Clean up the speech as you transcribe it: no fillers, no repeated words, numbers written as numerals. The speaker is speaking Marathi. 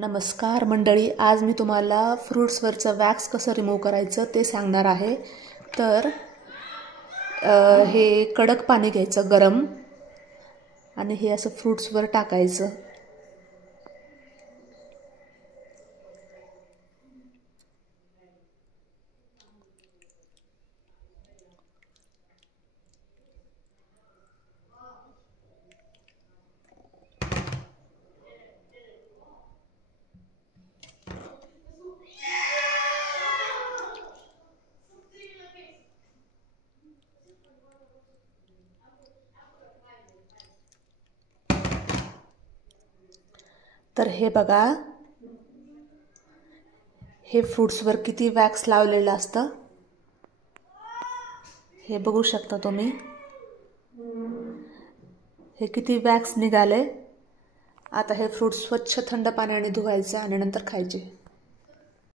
नमस्कार मंडळी, आज मी तुम्हाला फ्रूट्सवरचं वॅक्स कसं रिमूव्ह करायचं ते सांगणार आहे। तर हे कडक पाणी घ्यायचं गरम आणि हे असं फ्रूट्सवर टाकायचं। तर हे बघा, हे फ्रूट्सवर किती वॅक्स लावलेलं असतं हे बघू शकता तुम्ही। हे किती वॅक्स निघाले। आता हे फ्रूट्स स्वच्छ थंड पाण्याने धुवायचे आणि नंतर खायचे।